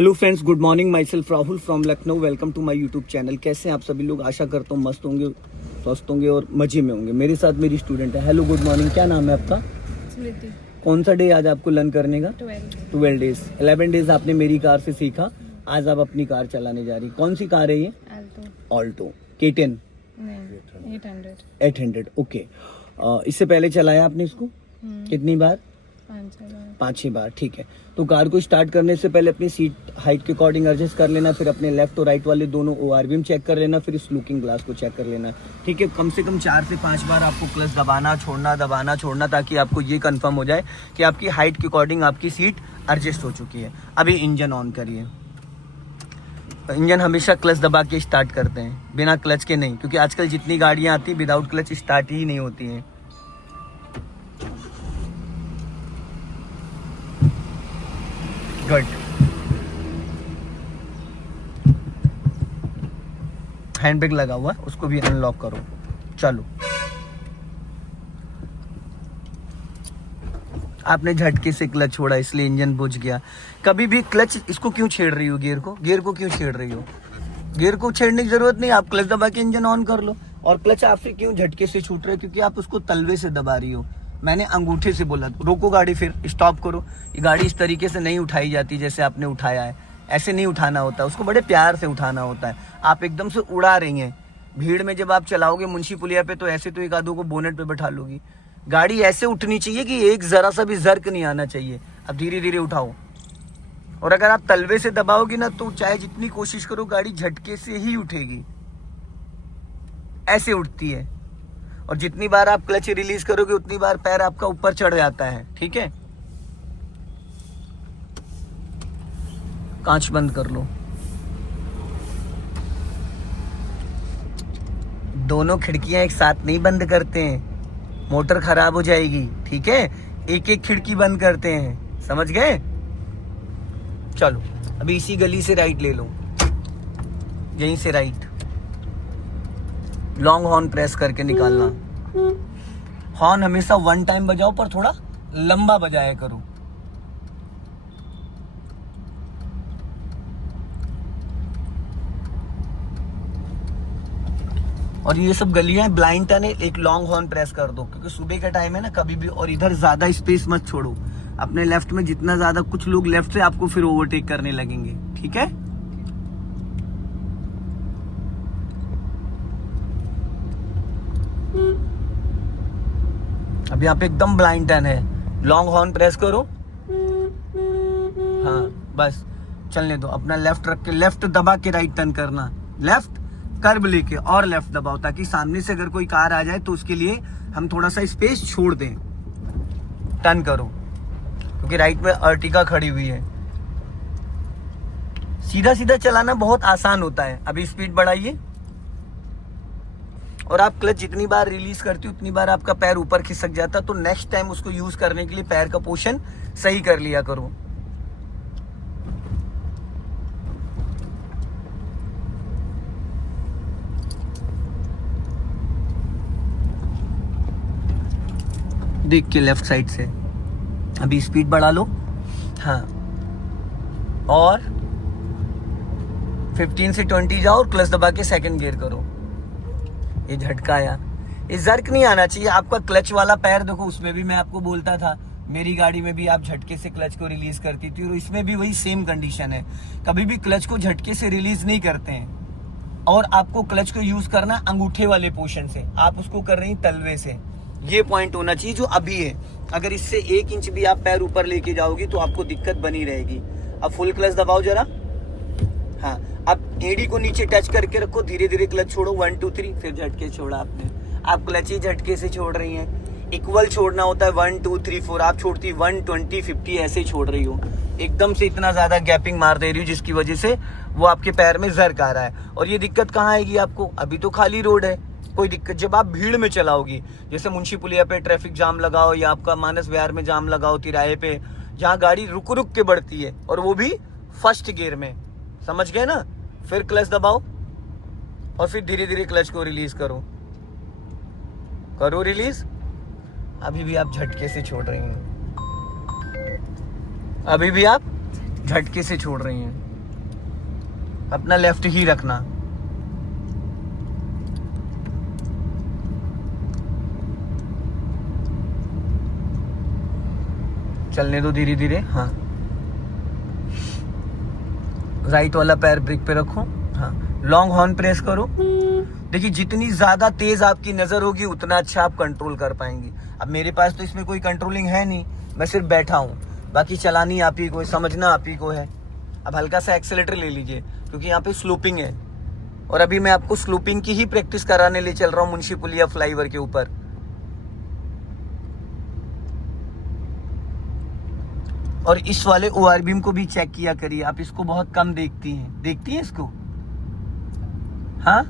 Hello friends, good morning. Myself Rahul from Lucknow. Welcome to my YouTube channel. कैसे हैं आप सभी लोग? आशा करता हूँ मस्त होंगे, स्वस्थ होंगे और मजे में होंगे। मेरे साथ मेरी स्टूडेंट है। Hello, good morning. क्या नाम है आपका? स्मृति। कौन सा डे आज आपको लर्न करने का? 12 डेज। 11 डेज आपने मेरी कार से सीखा। आज आप अपनी कार चलाने जा रही। कौन सी कार है ये? Alto K10 800। ओके। इससे पहले चलाया आपने इसको कितनी बार? 5-6 बार। ठीक है। तो कार को स्टार्ट करने से पहले अपनी सीट हाइट के अकॉर्डिंग एडजस्ट कर लेना, फिर अपने लेफ्ट और राइट वाले दोनों ORVM चेक कर लेना, फिर इस लुकिंग ग्लास को चेक कर लेना। ठीक है। कम से कम 4 से 5 बार आपको क्लच दबाना छोड़ना, ताकि आपको ये कंफर्म हो जाए कि आपकी हाइट के अकॉर्डिंग आपकी सीट एडजस्ट हो चुकी है। अभी इंजन ऑन करिए। इंजन हमेशा क्लच दबा के स्टार्ट करते हैं, बिना क्लच के नहीं, क्योंकि आजकल जितनी गाड़ियां आती विदाउट क्लच स्टार्ट ही नहीं होती हैं। गुड। हैंड ब्रेक लगा हुआ है, उसको भी अनलॉक करो। चलो। आपने झटके से क्लच छोड़ा इसलिए इंजन बुझ गया। कभी भी क्लच इसको क्यों छेड़ रही हो? गियर को क्यों छेड़ रही हो? गियर को छेड़ने की जरूरत नहीं। आप क्लच दबा के इंजन ऑन कर लो। और क्लच आपसे क्यों झटके से छूट रहा है? क्योंकि आप उसको तलवे से दबा रही हो। मैंने अंगूठे से बोला रोको गाड़ी, फिर स्टॉप करो। ये गाड़ी इस तरीके से नहीं उठाई जाती जैसे आपने उठाया है। ऐसे नहीं उठाना होता, उसको बड़े प्यार से उठाना होता है। आप एकदम से उड़ा रही हैं। भीड़ में जब आप चलाओगे मुंशी पुलिया पे, तो ऐसे तो एक आधों को बोनेट पे बैठा लोगी। गाड़ी ऐसे उठनी चाहिए कि एक जरा सा भी जर्क नहीं आना चाहिए। अब धीरे धीरे उठाओ। और अगर आप तलवे से दबाओगी ना, तो चाहे जितनी कोशिश करो गाड़ी झटके से ही उठेगी। ऐसे उठती है। और जितनी बार आप क्लच रिलीज करोगे उतनी बार पैर आपका ऊपर चढ़ जाता है। ठीक है। कांच बंद कर लो। दोनों खिड़कियां एक साथ नहीं बंद करते हैं, मोटर खराब हो जाएगी। ठीक है। एक एक खिड़की बंद करते हैं, समझ गए? चलो, अभी इसी गली से राइट ले लो। यहीं से राइट। लॉन्ग हॉर्न प्रेस करके निकालना। हॉर्न हमेशा 1 टाइम बजाओ, पर थोड़ा लंबा बजाया करो। और ये सब गलियां ब्लाइंड टर्न है, एक लॉन्ग हॉर्न प्रेस कर दो, क्योंकि सुबह का टाइम है ना कभी भी। और इधर ज्यादा स्पेस मत छोड़ो। अपने लेफ्ट में जितना ज्यादा, कुछ लोग लेफ्ट से आपको फिर ओवरटेक करने लगेंगे। ठीक है। अभी आप एकदम ब्लाइंड टर्न है। लॉन्ग हॉर्न प्रेस करो। हाँ, बस चलने दो। अपना लेफ्ट रख के, लेफ्ट दबा के राइट टर्न करना। लेफ्ट कर्व लेके और लेफ्ट दबाओ, ताकि सामने से अगर कोई कार आ जाए तो उसके लिए हम थोड़ा सा स्पेस छोड़ दें। टर्न करो, क्योंकि राइट में अर्टिगा खड़ी हुई है। सीधा सीधा चलाना बहुत आसान होता है। अभी स्पीड बढ़ाइए। और आप क्लच जितनी बार रिलीज करती हो उतनी बार आपका पैर ऊपर खिसक जाता, तो नेक्स्ट टाइम उसको यूज करने के लिए पैर का पोजीशन सही कर लिया करो। देख के लेफ्ट साइड से। अभी स्पीड बढ़ा लो। हाँ, और 15 से 20 जाओ और क्लच दबा के सेकंड गियर करो। ये झटका आया, ये जर्क नहीं आना चाहिए। आपका क्लच वाला पैर देखो, उसमें भी मैं आपको बोलता था, मेरी गाड़ी में भी आप झटके से क्लच को रिलीज करती थी, और इसमें भी वही सेम कंडीशन है। कभी भी क्लच को झटके से रिलीज नहीं करते हैं। और आपको क्लच को यूज करना अंगूठे वाले पोर्शन से, आप उसको कर रही तलवे से। ये पॉइंट होना चाहिए जो अभी है। अगर इससे 1 इंच भी आप पैर ऊपर लेके जाओगी तो आपको दिक्कत बनी रहेगी। अब फुल क्लच दबाओ जरा। हाँ, अब एड़ी को नीचे टच करके रखो। धीरे धीरे क्लच छोड़ो। 1 2 3, फिर झटके छोड़ा आपने। आप क्लच ही झटके से छोड़ रही हैं। इक्वल छोड़ना होता है। 1 2 3 4। आप छोड़ती 1 20 50 ऐसे छोड़ रही हो। एकदम से इतना ज्यादा गैपिंग मार दे रही हो, जिसकी वजह से वो आपके पैर में जर्क आ रहा है। और ये दिक्कत कहाँ आएगी आपको? अभी तो खाली रोड है, कोई दिक्कत। जब आप भीड़ में चलाओगी, जैसे मुंशी पुलिया पे ट्रैफिक जाम लगाओ, या आपका मानस विहार में जाम लगाओ, तिराहे पे, जहाँ गाड़ी रुक रुक के बढ़ती है, और वो भी फर्स्ट गियर में, समझ गए ना? फिर क्लच दबाओ और फिर धीरे धीरे क्लच को रिलीज करो रिलीज। अभी भी आप झटके से छोड़ रही हैं। अभी भी आप झटके से छोड़ रही हैं। अपना लेफ्ट ही रखना। चलने दो धीरे धीरे। हाँ, राइट वाला पैर ब्रेक पे रखो। हाँ, लॉन्ग हॉर्न प्रेस करो। देखिए जितनी ज्यादा तेज आपकी नजर होगी उतना अच्छा आप कंट्रोल कर पाएंगे। अब मेरे पास तो इसमें कोई कंट्रोलिंग है नहीं, मैं सिर्फ बैठा हूँ, बाकी चलानी आप ही को है, समझना आप ही को है। अब हल्का सा एक्सेलेटर ले लीजिए क्योंकि यहाँ पे स्लोपिंग है, और अभी मैं आपको स्लोपिंग की ही प्रैक्टिस कराने ले चल रहा हूँ मुंशी पुलिया फ्लाईओवर के ऊपर। और इस वाले ओआर बीम को भी चेक किया करिए, आप इसको बहुत कम देखती हैं इसको। हाँ,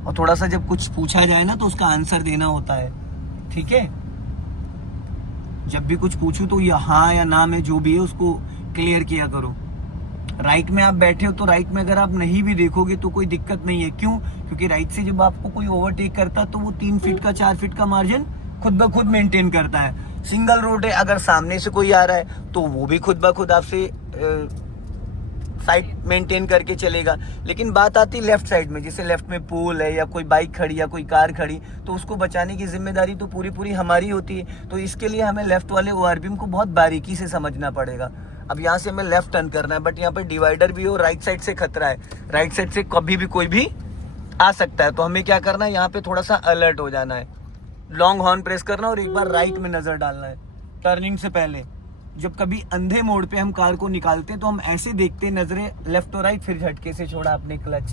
और थोड़ा सा जब कुछ पूछा जाए ना तो उसका आंसर देना होता है, ठीक है। जब भी कुछ पूछूं तो ये हाँ या ना में जो भी है उसको क्लियर किया करो। राइट में आप बैठे हो तो राइट में अगर आप नहीं भी देखोगे तो कोई दिक्कत नहीं है। क्यों? क्योंकि राइट से जब आपको कोई ओवरटेक करता है तो वो 3 फीट का 4 फीट का मार्जिन खुद ब खुद मेंटेन करता है। सिंगल रोड है, अगर सामने से कोई आ रहा है तो वो भी खुद ब खुद आपसे साइड मेंटेन करके चलेगा। लेकिन बात आती लेफ्ट साइड में, जैसे लेफ्ट में पोल है या कोई बाइक खड़ी या कोई कार खड़ी, तो उसको बचाने की जिम्मेदारी तो पूरी पूरी हमारी होती है। तो इसके लिए हमें लेफ्ट वाले ओआरबीएम को बहुत बारीकी से समझना पड़ेगा। अब यहाँ से हमें लेफ्ट टर्न करना है, बट यहाँ पे डिवाइडर भी हो, राइट साइड से खतरा है, राइट साइड से कभी भी कोई भी आ सकता है। तो हमें क्या करना है, यहाँ पे थोड़ा सा अलर्ट हो जाना है, लॉन्ग हॉर्न प्रेस करना और एक बार राइट में नजर डालना है टर्निंग से पहले। जब कभी अंधे मोड़ पे हम कार को निकालते हैं तो हम ऐसे देखते हैं नजरें लेफ्ट और राइट, फिर झटके से छोड़ा आपने क्लच।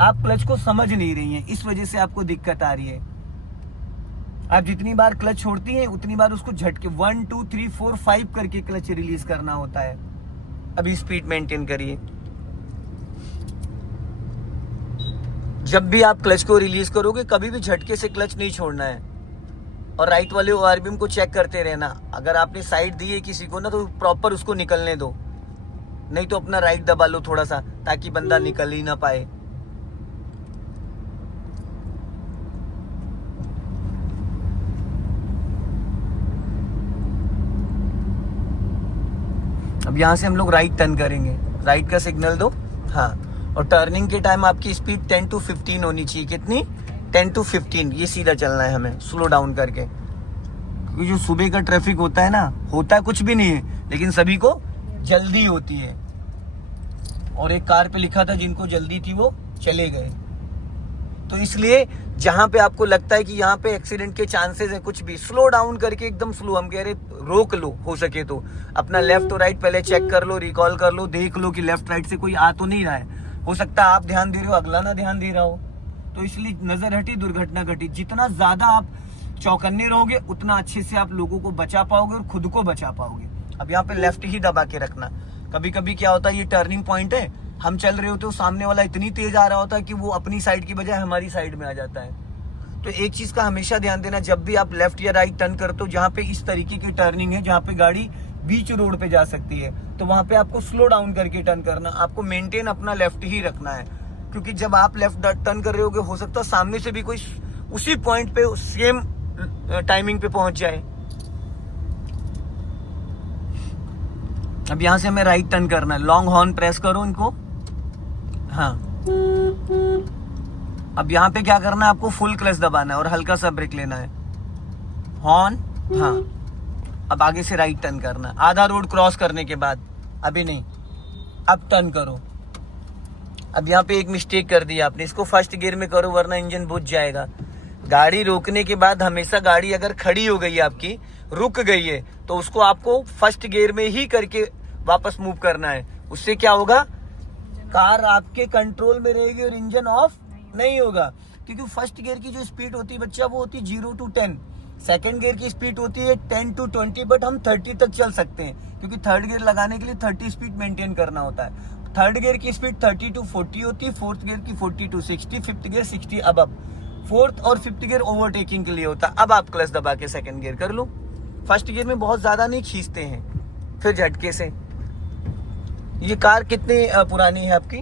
आप क्लच को समझ नहीं रही हैं, इस वजह से आपको दिक्कत आ रही है। आप जितनी बार क्लच छोड़ती हैं उतनी बार उसको झटके 1 2 3 4 5 करके क्लच रिलीज करना होता है। अभी स्पीड मेंटेन करिए। जब भी आप क्लच को रिलीज करोगे कभी भी झटके से क्लच नहीं छोड़ना है, और राइट वाले ओआरबीएम को चेक करते रहना। अगर आपने साइड दी है किसी को ना तो प्रॉपर उसको निकलने दो, नहीं तो अपना राइट दबा लो थोड़ा सा ताकि बंदा निकल ही ना पाए। अब यहां से हम लोग राइट टर्न करेंगे, राइट का सिग्नल दो। हाँ, और टर्निंग के टाइम आपकी स्पीड 10 to 15 होनी चाहिए। कितनी? 10 to 15। ये सीधा चलना है हमें स्लो डाउन करके, क्योंकि जो सुबह का ट्रैफिक होता है ना, होता है कुछ भी नहीं है लेकिन सभी को जल्दी होती है। और एक कार पे लिखा था जिनको जल्दी थी वो चले गए। तो इसलिए जहां पे आपको लगता है कि यहाँ पे एक्सीडेंट के चांसेस है, कुछ भी स्लो डाउन करके एकदम स्लो, हम कह रहे रोक लो, हो सके तो अपना लेफ्ट और राइट पहले चेक कर लो, रिकॉल कर लो, देख लो कि लेफ्ट राइट से कोई आ तो नहीं रहा है। हो सकता है आप ध्यान दे रहे हो, अगला ना ध्यान दे रहा हो, तो इसलिए नजर हटी दुर्घटना घटी। जितना ज्यादा आप चौकन्ने रहोगे उतना अच्छे से आप लोगों को बचा पाओगे और खुद को बचा पाओगे। अब यहाँ पे लेफ्ट ही दबा के रखना। कभी कभी क्या होता है, ये टर्निंग पॉइंट है, हम चल रहे होते हो, सामने वाला इतनी तेज आ रहा होता है कि वो अपनी साइड की बजाय हमारी साइड में आ जाता है। तो एक चीज का हमेशा ध्यान देना, जब भी आप लेफ्ट या राइट टर्न करते हो, जहाँ पे इस तरीके की टर्निंग है जहाँ पे गाड़ी बीच रोड पे जा सकती है, तो वहां पे आपको स्लो डाउन करके टर्न करना। आपको मेंटेन अपना लेफ्ट ही रखना है, क्योंकि जब आप लेफ्ट टर्न कर रहे होगे हो सकता है सामने से भी कोई उसी पॉइंट पे सेम टाइमिंग पे पहुंच जाए। अब यहां से हमें राइट टर्न करना है, लॉन्ग हॉर्न प्रेस करो इनको। हाँ, अब यहाँ पे क्या करना है, आपको फुल क्लच दबाना है और हल्का सा ब्रेक लेना है, हॉर्न। हाँ, अब आगे से राइट टर्न करना है, आधा रोड क्रॉस करने के बाद, अभी नहीं, अब टर्न करो। अब यहाँ पे एक मिस्टेक कर दी आपने, इसको फर्स्ट गियर में करो वरना इंजन बुझ जाएगा। गाड़ी रोकने के बाद हमेशा गाड़ी अगर खड़ी हो गई है आपकी, रुक गई है, तो उसको आपको फर्स्ट गियर में ही करके वापस मूव करना है। उससे क्या होगा, कार आपके कंट्रोल में रहेगी और इंजन ऑफ नहीं होगा। क्योंकि फर्स्ट गियर की जो स्पीड होती है बच्चा, वो होती है 0 to 10। सेकेंड गियर की स्पीड होती है 10 to 20, बट हम 30 तक चल सकते हैं, क्योंकि थर्ड गियर लगाने के लिए 30 स्पीड मेंटेन करना होता है। थर्ड गियर की स्पीड 30 to 40 होती है, फोर्थ गियर की 40 to 60, फिफ्थ गियर 60 अब। फोर्थ और फिफ्थ गियर ओवरटेकिंग के लिए होता है। अब आप क्लच दबा के सेकंड गियर कर लो। फर्स्ट गियर में बहुत ज्यादा नहीं खींचते हैं, फिर झटके से। ये कार कितनी पुरानी है आपकी?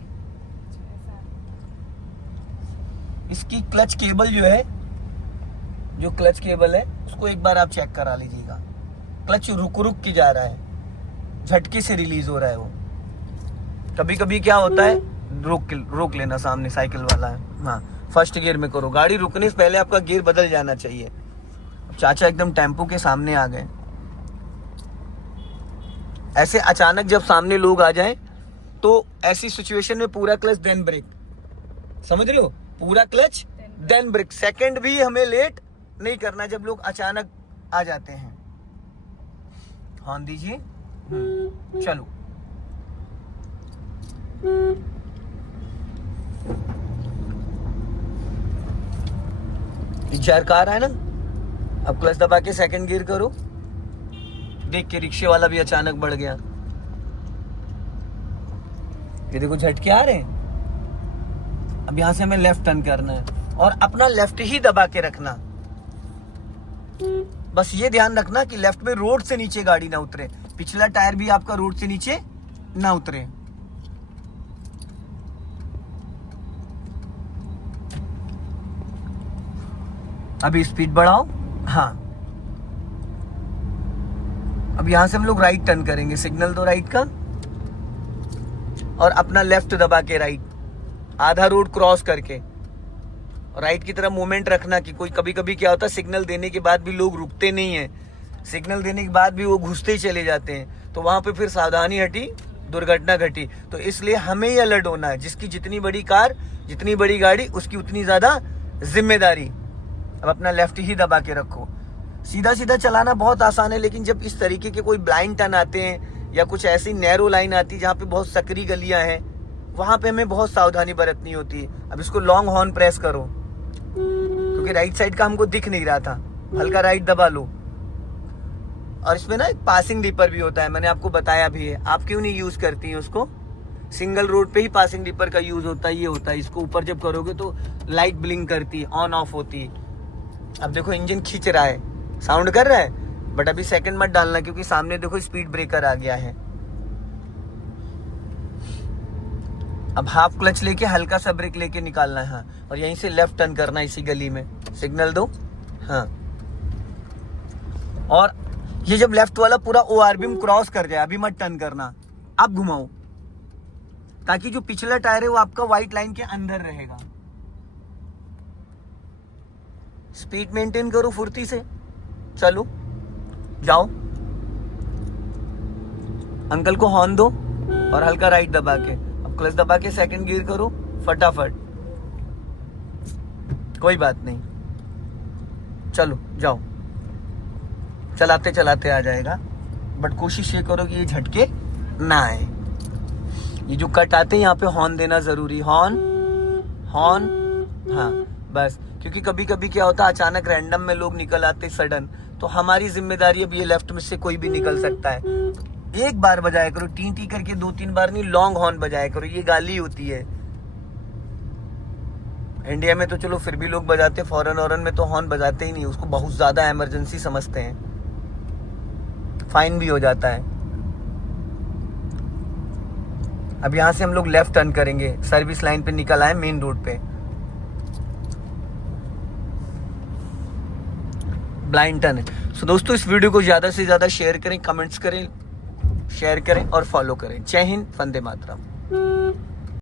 इसकी क्लच केबल जो है, जो क्लच केबल है उसको एक बार आप चेक करा लीजिएगा। क्लच रुक रुक के जा रहा है, झटके से रिलीज हो रहा है वो। कभी कभी क्या होता है, रोक लेना, सामने साइकिल वाला है। हाँ, फर्स्ट गियर में करो, गाड़ी रुकने से पहले आपका गियर बदल जाना चाहिए। चाचा एकदम टेम्पो के सामने आ गए। ऐसे अचानक जब सामने लोग आ जाएं तो ऐसी सिचुएशन में पूरा क्लच देन ब्रेक, समझ लो, पूरा क्लच देन ब्रेक। सेकंड भी हमें लेट नहीं करना जब लोग अचानक आ जाते हैं। हॉर्न दीजिए, चलो। चार कार है ना, अब क्लच दबा के सेकंड गियर करो। देख के रिक्शे वाला भी अचानक बढ़ गया। ये देखो झटके आ रहे हैं। अब यहां से हमें लेफ्ट टर्न करना है और अपना लेफ्ट ही दबा के रखना। बस ये ध्यान रखना कि लेफ्ट में रोड से नीचे गाड़ी ना उतरे, पिछला टायर भी आपका रोड से नीचे ना उतरे। अभी स्पीड बढ़ाओ। हाँ, अब यहां से हम लोग राइट टर्न करेंगे, सिग्नल दो राइट का और अपना लेफ्ट दबा के राइट, आधा रोड क्रॉस करके राइट की तरफ मूवमेंट रखना। कि कोई कभी कभी क्या होता है, सिग्नल देने के बाद भी लोग रुकते नहीं है, सिग्नल देने के बाद भी वो घुसते ही चले जाते हैं, तो वहां पे फिर सावधानी हटी, दुर्घटना घटी। तो इसलिए हमें ही अलर्ट होना है। जिसकी जितनी बड़ी कार, जितनी बड़ी गाड़ी, उसकी उतनी ज्यादा जिम्मेदारी। अब अपना लेफ्ट ही दबा के रखो। सीधा सीधा चलाना बहुत आसान है, लेकिन जब इस तरीके के कोई ब्लाइंड टर्न आते हैं या कुछ ऐसी नैरो लाइन आती है जहाँ पे बहुत सकरी गलियां हैं, वहां पे हमें बहुत सावधानी बरतनी होती है। अब इसको लॉन्ग हॉर्न प्रेस करो, क्योंकि राइट साइड का हमको दिख नहीं रहा था, हल्का राइट दबा लो। और इसमें ना एक पासिंग डिपर भी होता है, मैंने आपको बताया भी है। आप क्यों नहीं यूज करती हैं उसको? सिंगल रोड पे ही पासिंग डिपर का यूज होता है। ये होता है, इसको ऊपर जब करोगे तो लाइट ब्लिंक करती है, ऑन ऑफ होती है। अब देखो इंजन खींच रहा है, साउंड कर रहा है, बट अभी सेकंड मत डालना, क्योंकि सामने देखो स्पीड ब्रेकर आ गया है। अब हाफ क्लच लेके हल्का सा ब्रेक लेके निकालना है। हाँ, और यहीं से लेफ्ट टर्न करना है इसी गली में, सिग्नल दो। हाँ, और ये जब लेफ्ट वाला पूरा ओआरबीएम क्रॉस कर जाए, अभी मत टर्न करना, अब घुमाओ, ताकि जो पिछला टायर है वो आपका व्हाइट लाइन के अंदर रहेगा। स्पीड मेंटेन करो फुर्ती से, चलो जाओ। अंकल को हॉर्न दो और हल्का राइट दबा के, अब क्लच दबा के सेकंड गियर करो फटाफट। कोई बात नहीं, चलो जाओ, चलाते चलाते आ जाएगा। बट कोशिश ये करो कि ये झटके ना आए। ये जो कट आते हैं यहाँ पे हॉर्न देना जरूरी, हॉर्न हॉर्न। हाँ बस, क्योंकि कभी कभी क्या होता है, अचानक रैंडम में लोग निकल आते सडन, तो हमारी जिम्मेदारी, अब ये लेफ्ट में से कोई भी निकल सकता है। एक बार बजाया करो, टी टी करके 2-3 बार नहीं, लॉन्ग हॉर्न बजाया करो। ये गाली होती है। इंडिया में तो चलो फिर भी लोग बजाते, फॉरेन वॉरेन में तो हॉर्न बजाते ही नहीं, उसको बहुत ज्यादा इमरजेंसी समझते हैं, फाइन भी हो जाता है। अब यहां से हम लोग लेफ्ट टर्न करेंगे, सर्विस लाइन पे निकल आए, मेन रोड पे ब्लाइंड टर्न है। सो दोस्तों, इस वीडियो को ज्यादा से ज्यादा शेयर करें, कमेंट्स करें, शेयर करें और फॉलो करें। जय हिंद, वंदे मातरम।